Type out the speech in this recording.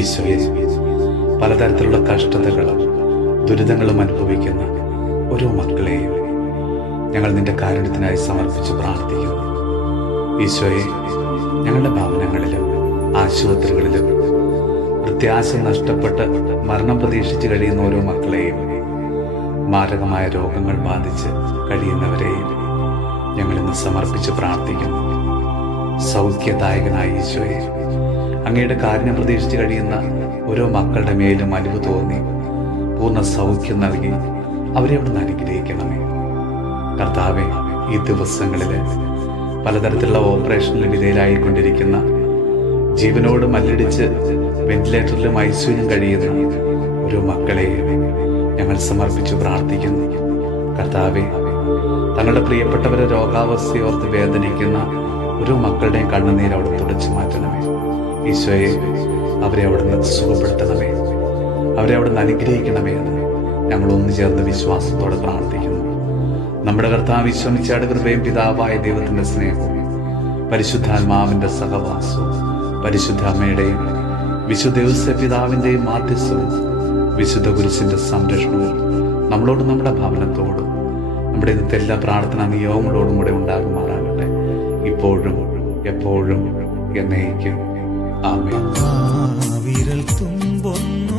ഈശോയെ, പലതരത്തിലുള്ള കഷ്ടതകളും ദുരിതങ്ങളും അനുഭവിക്കുന്ന ഓരോ മക്കളെയും ഞങ്ങൾ നിന്റെ കാരുണ്യത്തിനായി സമർപ്പിച്ച് പ്രാർത്ഥിക്കുന്നു. ഈശോയെ, ഞങ്ങളുടെ ഭവനങ്ങളിലും ആശുപത്രികളിലും പ്രത്യാശ നഷ്ടപ്പെട്ട് മരണം പ്രതീക്ഷിച്ച് കഴിയുന്ന ഓരോ മക്കളെയും, മാരകമായ രോഗങ്ങൾ ബാധിച്ച് കഴിയുന്നവരെയും ഞങ്ങളിന്ന് സമർപ്പിച്ച് പ്രാർത്ഥിക്കുന്നു. സൗഖ്യദായകനായ ഈശോയെ, അങ്ങയുടെ കാരുണ്യം പ്രതീക്ഷിച്ച് കഴിയുന്ന ഓരോ മക്കളുടെ മേലും അലിവ് തോന്നി പൂർണ്ണ സൗഖ്യം നൽകി അവരെ അവിടുന്ന് അനുഗ്രഹിക്കണമേ. കർത്താവെ, ഈ ദിവസങ്ങളിൽ പലതരത്തിലുള്ള ഓപ്പറേഷനിൽ വിധേയരായിക്കൊണ്ടിരിക്കുന്ന, ജീവനോട് മല്ലിടിച്ച് വെന്റിലേറ്ററിലും ഐസിയുവിലും കഴിയുന്ന ഓരോ മക്കളെയും ഞങ്ങൾ സമർപ്പിച്ചു പ്രാർത്ഥിക്കുന്നു. കർത്താവെ, തങ്ങളുടെ പ്രിയപ്പെട്ടവരെ രോഗാവസ്ഥയോർത്ത് വേദനിക്കുന്ന ഓരോ മക്കളുടെയും കണ്ണുനീർ അവിടെ തുടച്ചു മാറ്റണമേ. ഈശോയെ, അവരെ അവിടുന്ന് സുഖപ്പെടുത്തണമേ, അവരെ അവിടുന്ന് അനുഗ്രഹിക്കണമേ എന്ന് ഞങ്ങൾ ഒന്നു ചേർന്ന് വിശ്വാസത്തോടെ പ്രാർത്ഥിക്കുന്നു. നമ്മുടെ കർത്താവ് വിശ്വമിച്ചയുടെ കൃപയും പിതാവായ ദൈവത്തിന്റെ സ്നേഹവും പരിശുദ്ധാത്മാവിന്റെ സഹവാസവും പരിശുദ്ധ അമ്മയുടെയും വിശുദ്ധ ഔസേപ്പ് പിതാവിന്റെയും മാധ്യസ്ഥവും വിശുദ്ധ കുരിശിന്റെ സംരക്ഷണവും നമ്മളോടും നമ്മുടെ ഭവനത്തോടും നമ്മുടെ ഇന്നത്തെ എല്ലാ പ്രാർത്ഥനാ നിയോഗങ്ങളോടും കൂടെ ഉണ്ടാകുമാറാകട്ടെ, ഇപ്പോഴും എപ്പോഴും എന്നേക്കും. ആമേൻ. വിരൽ തുമ്പൊന്ന്